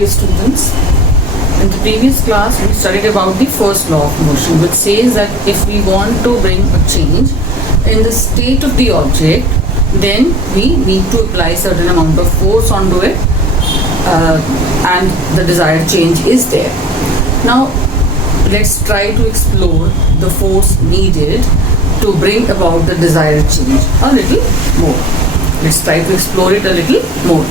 dear students. In the previous class, we studied about the first law of motion, which says that if we want to bring a change in the state of the object, then we need to apply certain amount of force onto it, and the desired change is there. Now, let's try to explore the force needed to bring about the desired change a little more. Let's try to explore it a little more.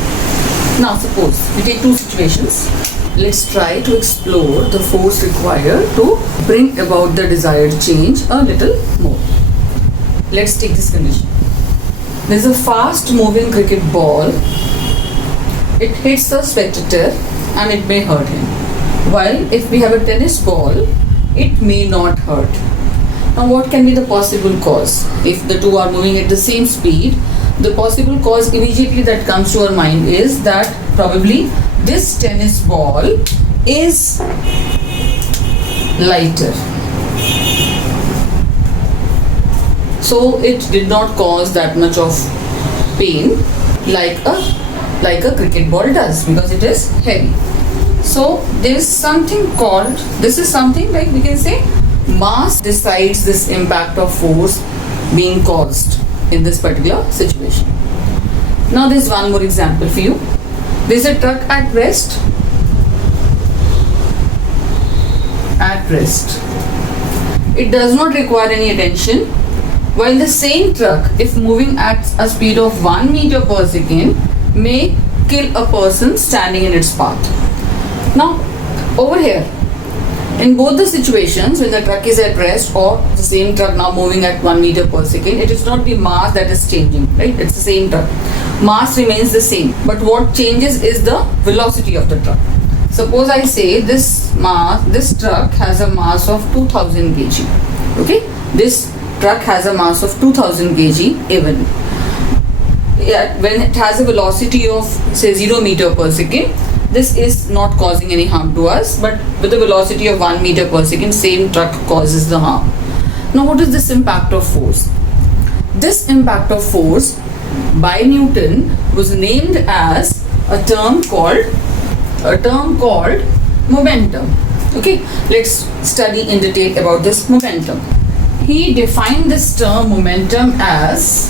Now, suppose we take two situations. Let's try to explore the force required to bring about the desired change a little more. Let's take this condition. There's a fast moving cricket ball. It hits a spectator and it may hurt him. While if we have a tennis ball, it may not hurt. Now what can be the possible cause? If the two are moving at the same speed, the possible cause immediately that comes to our mind is that probably this tennis ball is lighter. So it did not cause that much of pain like a cricket ball does, because it is heavy. So there is something called, this is something like we can say mass decides this impact of force being caused in this particular situation. Now there's one more example for you. There's a truck at rest. At rest. It does not require any attention. While the same truck, if moving at a speed of 1 meter per second, may kill a person standing in its path. Now, over here, in both the situations, when the truck is at rest or the same truck now moving at 1 meter per second, it is not the mass that is changing, right? It's the same truck. Mass remains the same, but what changes is the velocity of the truck. Suppose I say this truck has a mass of 2000 kg. Okay, this truck has a mass of 2000 kg even. Yeah, when it has a velocity of say 0 meter per second, this is not causing any harm to us, but with a velocity of 1 meter per second, same truck causes the harm. Now what is this impact of force? This impact of force by Newton was named as a term called momentum. Okay, let's study in detail about this momentum. He defined this term momentum as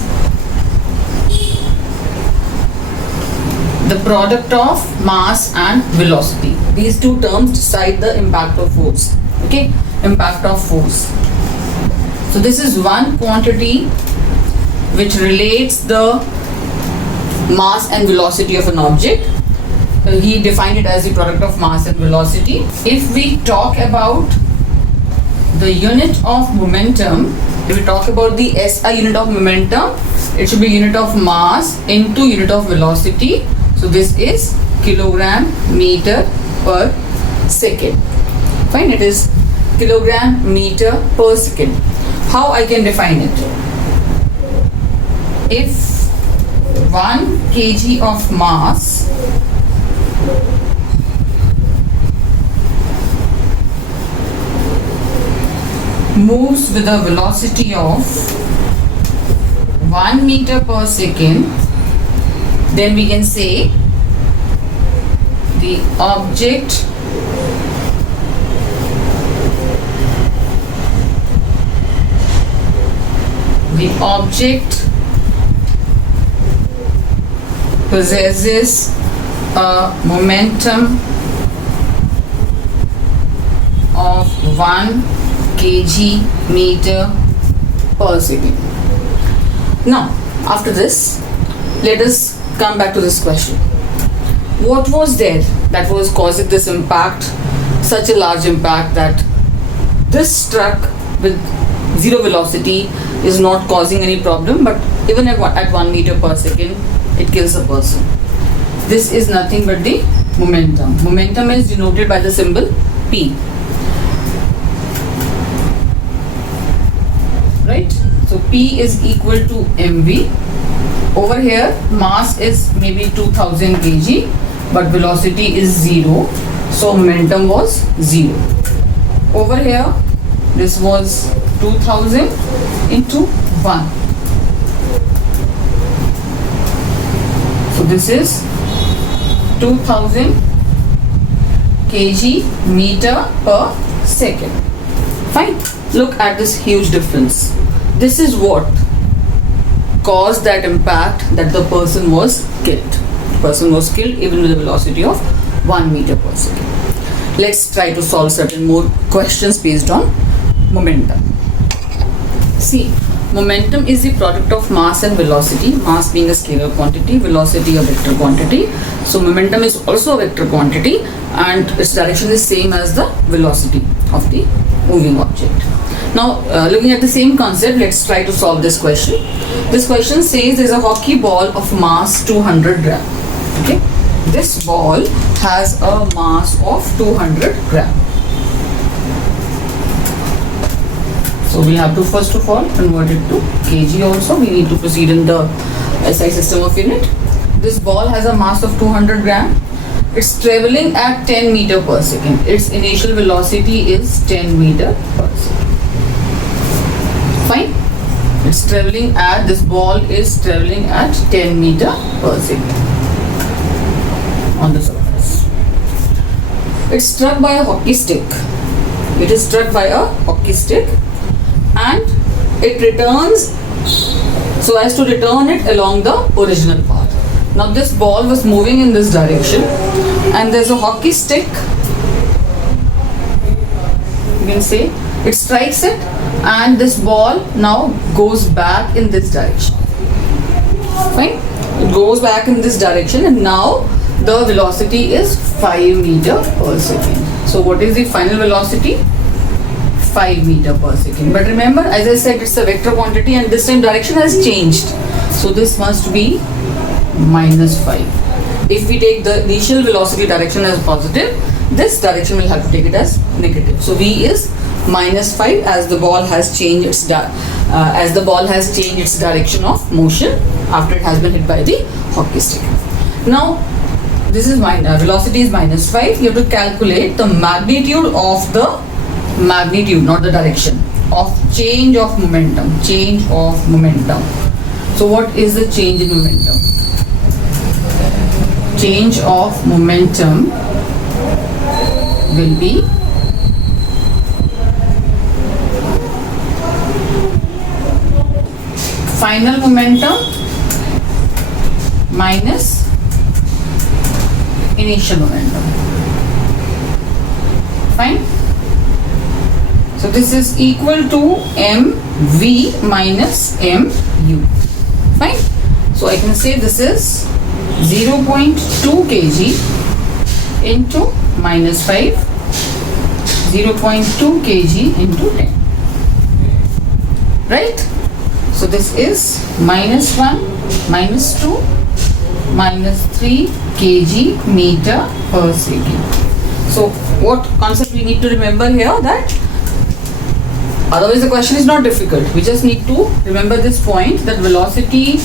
the product of mass and velocity. These two terms decide the impact of force. Okay, impact of force. So this is one quantity which relates the mass and velocity of an object. He defined it as the product of mass and velocity. If we talk about the unit of momentum, if we talk about the SI unit of momentum, it should be unit of mass into unit of velocity. So this is kilogram meter per second. Fine, it is kilogram meter per second. How I can define it? If 1 kg of mass moves with a velocity of 1 meter per second, then we can say the object possesses a momentum of 1 kg meter per second. Now, after this, let us come back to this question. What was there that was causing this impact, such a large impact that this truck with zero velocity is not causing any problem, but even at 1 meter per second, it kills a person? This is nothing but the momentum. Momentum is denoted by the symbol P. Right? So P is equal to mv. Over here, mass is maybe 2000 kg, but velocity is 0. So momentum was 0. Over here, this was 2000 into 1. So this is 2000 kg meter per second. Fine. Look at this huge difference. This is what caused that impact, that the person was killed. The person was killed even with a velocity of 1 meter per second. Let's try to solve certain more questions based on momentum. See, momentum is the product of mass and velocity, mass being a scalar quantity, velocity a vector quantity. So momentum is also a vector quantity and its direction is same as the velocity of the moving object. Now looking at the same concept, let's try to solve this question. This question says there is a hockey ball of mass 200 gram. Okay, this ball has a mass of 200 gram. So we have to first of all convert it to kg also. We need to proceed in the SI system of unit. This ball has a mass of 200 gram. It's traveling at 10 meter per second. Its initial velocity is 10 meter per second. Fine. It's traveling at, this ball is traveling at 10 meter per second on the surface. It's struck by a hockey stick. It is struck by a hockey stick and it returns so as to return it along the original path. Now this ball was moving in this direction and there's a hockey stick, you can say, it strikes it and this ball now goes back in this direction. Fine, it goes back in this direction and now the velocity is 5 meter per second. So what is the final velocity? 5 meter per second. But remember, as I said, it's a vector quantity and this time direction has changed. So this must be minus 5. If we take the initial velocity direction as positive, this direction will have to take it as negative. So V is minus 5 as the ball has changed its direction of motion after it has been hit by the hockey stick. Now this is velocity is minus 5. You have to calculate the magnitude of the not the direction of change of momentum. So what is the change in momentum? Change of momentum will be final momentum minus initial momentum. Fine. So this is equal to mv minus mu. Fine. So I can say this is 0.2 kg into minus 5, 0.2 kg into 10. Right? So this is minus 1, minus 2, minus 3 kg meter per second. So what concept we need to remember here, that otherwise the question is not difficult. We just need to remember this point, that velocity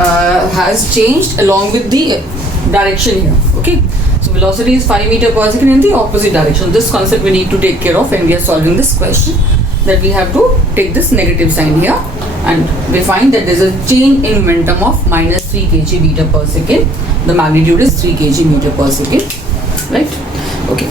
has changed along with the direction here. Okay, so velocity is 5 meter per second in the opposite direction. This concept we need to take care of when we are solving this question, that we have to take this negative sign here and we find that there is a change in momentum of minus 3 kg meter per second. The magnitude is 3 kg meter per second. Right? Okay.